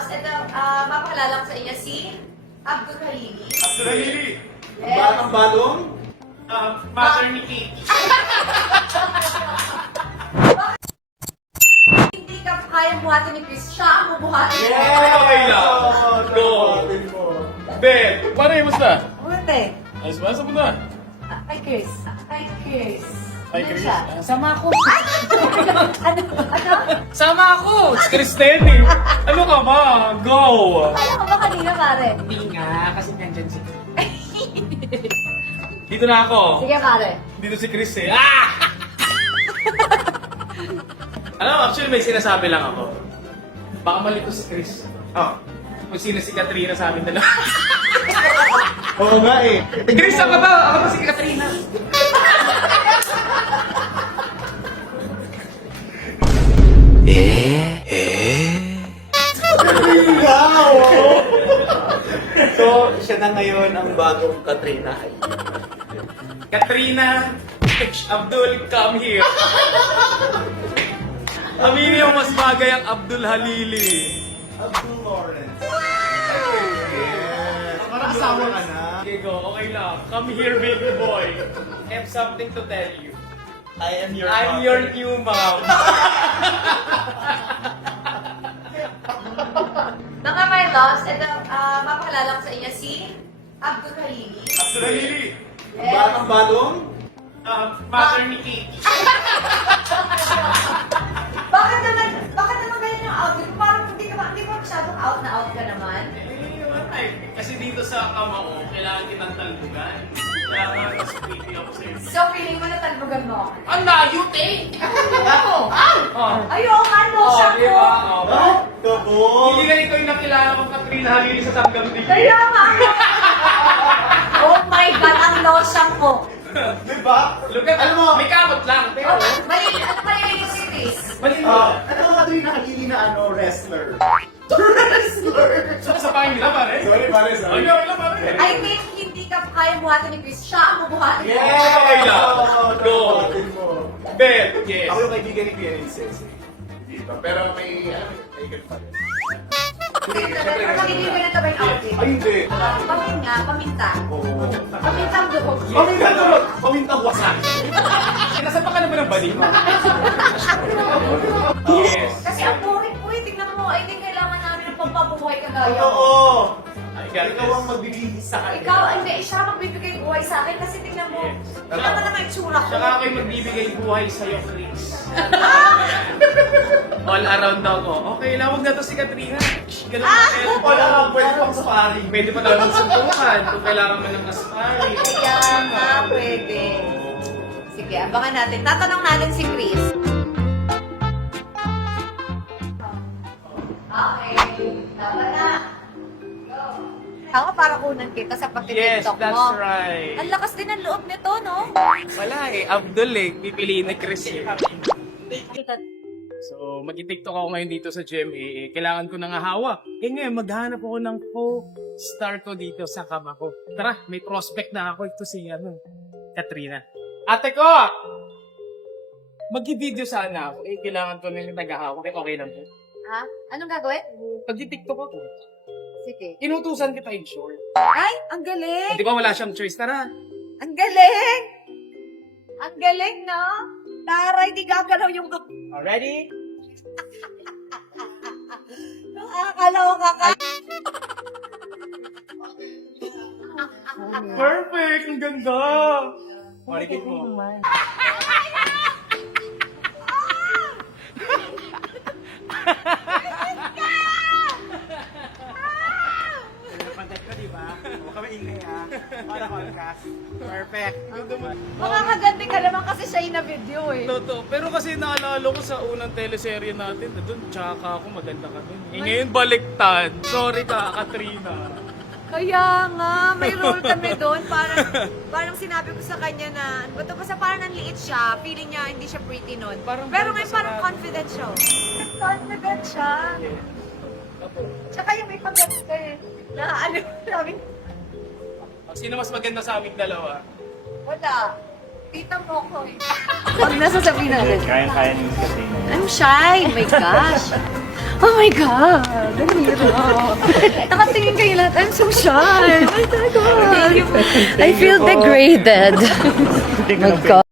loves, ito, mapakilala ko sa inyo si Abdul Halili. Abdul Halili. Yes. Batang batong? Mother ni Kate. Hindi ka kayang buhatin ni Chris, siya ang bubuhatin. Okay lang. Go. Ben, pare, musta? Buti. Ayos ba? Saan mo na? Kay Chris. Kay Chris. Ay, Ano Chris. siya? Sama ako. Ano? Ano? Sama ako! Si Christine. Ano ka ba? Go! Kala ko ba kanina, pare? Hindi nga, kasi nandyan si Dito na ako. Sige, pare. Dito si Chris eh. Ah! Alam mo, actually may sinasabi lang ako. Baka malito si Chris. Ah. Kung sino si Katrina sa amin dalawa. Oo nga eh. Chris, ako ba? Ako ba si Katrina? Wow! So, siya na ngayon ang bagong Katrina. Katrina, Abdul, come here. Aminin mo mas bagay ang Abdul Halili. Abdul Lawrence. Yes. Parang asawa ka na. Okay, go. Okay lang. Come here, baby boy. I have something to tell you. I am your I'm mother. your new mom. Mga my loves, ito, mapakilala ko sa inyo si Abdul Halili. Abdul Halili. Yes. Batang batong? Mother ni Kate. Bakit naman ganyan yung outfit? Parang hindi ko masyadong out na out ka naman. Eh, wala eh. Kasi dito sa kama ko, kailangan kitang talbugan. Kailangan mas creepy ako sa'yo. So, feeling mo na talbugan mo ako. Ang layo, te! Ako! Oh. Ayoko, ano siya di ko? ba? Oh. Ah, kabog! Hindi ganito yung nakilala kong Katrina Halili sa Tanggap ni Kaya nga. Oh my God, ang losyang ko. Diba? Look at, Alam mo, may kamot lang. Pero, Ano malilinis si Chris? ano ang Katrina Halili na wrestler? Wrestler! sa pangin nila, pare. Sorry, pare, sorry. Ay, wala, pare. I think hindi ka kayang buhatin ni Chris, siya ang bubuhatin. Yes! Okay lang. Go. Kapatin mo. Ben, yes. Ako yung kaibigan ni Kuya Princess. Dito. Pero may, may ganun pa rin. Nakakiligan na ito ba yung outfit? Ay, hindi. Paminga, paminta. Oo. Pamintang duhog. Pamintang tulog! Pamintang wasak! Nasaan pa ka naman ng bali mo? Yes. Kasi ang boring ko eh. Tingnan mo, I think kailangan namin ng pampabuhay kagaya mo. Oo! I got Ikaw this. ang magbibigay sa akin. Ikaw, hindi, siya magbibigay buhay sa akin kasi tingnan mo, tingnan mo naman yung tsura ko. Saka ako'y magbibigay buhay sa'yo, Chris. All around daw ko. Okay lang, huwag na to si Katrina. Ganun na kayo. Wala nga, pwede pang safari. Pwede pa tayo magsuntukan kung kailangan man ng aspari. Kaya nga, pwede. Sige, abangan natin. Tatanong natin si Chris. Okay, tama na. Go. Tama, para kunan kita sa Yes, pagtitiktok mo. that's right. Ang lakas din ng loob nito, no? Wala eh, Abdul eh. Pipiliin ni Chris eh. Kita. So, mag-tiktok ako ngayon dito sa GMA. Kailangan ko nang hawak. Ngayon, maghanap ako ng co-star ko dito sa kama ko. Tara, may prospect na ako. Ito si, Katrina. Ate ko! Mag-video sana ako. Kailangan ko na yung nag-hawak. Okay lang po. Ha? Anong gagawin? Pag-tiktok ako, Sige. inutusan kita in short. Ay, ang galing! Di ba wala siyang choice? Tara. Ang galing! Ang galing, no? Taray, di gagalaw yung... Ready? Nakakalaw ka ka. Perfect! Ang ganda! Marikit mo. Pantat ko, di ba? Huwag ka maingay, ha? Para podcast. Perfect. Makakaganti ka naman kasi siya yung na-video eh. Totoo. Pero kasi naalala ko sa unang teleserye natin, doon tsaka ako maganda ka dun. Ngayon baliktad. Sorry ka, Katrina. Kaya nga, may role kami doon. Parang sinabi ko sa kanya na, ano ba ito? Basta parang nanliit siya. Feeling niya hindi siya pretty noon. Parang Pero ganun ngayon sa parang lahat. confident siya. Confident siya. Tsaka yung may pagkakita eh. Na ano, sabi, Sino mas maganda sa aming dalawa? wala. Tita mo ko eh. Pag nasasabihin natin. Kaya ni Katrina. I'm shy, my gosh. Oh my God! Nakatingin kayo lahat. I'm so shy. Oh my God. I feel degraded. Oh my God.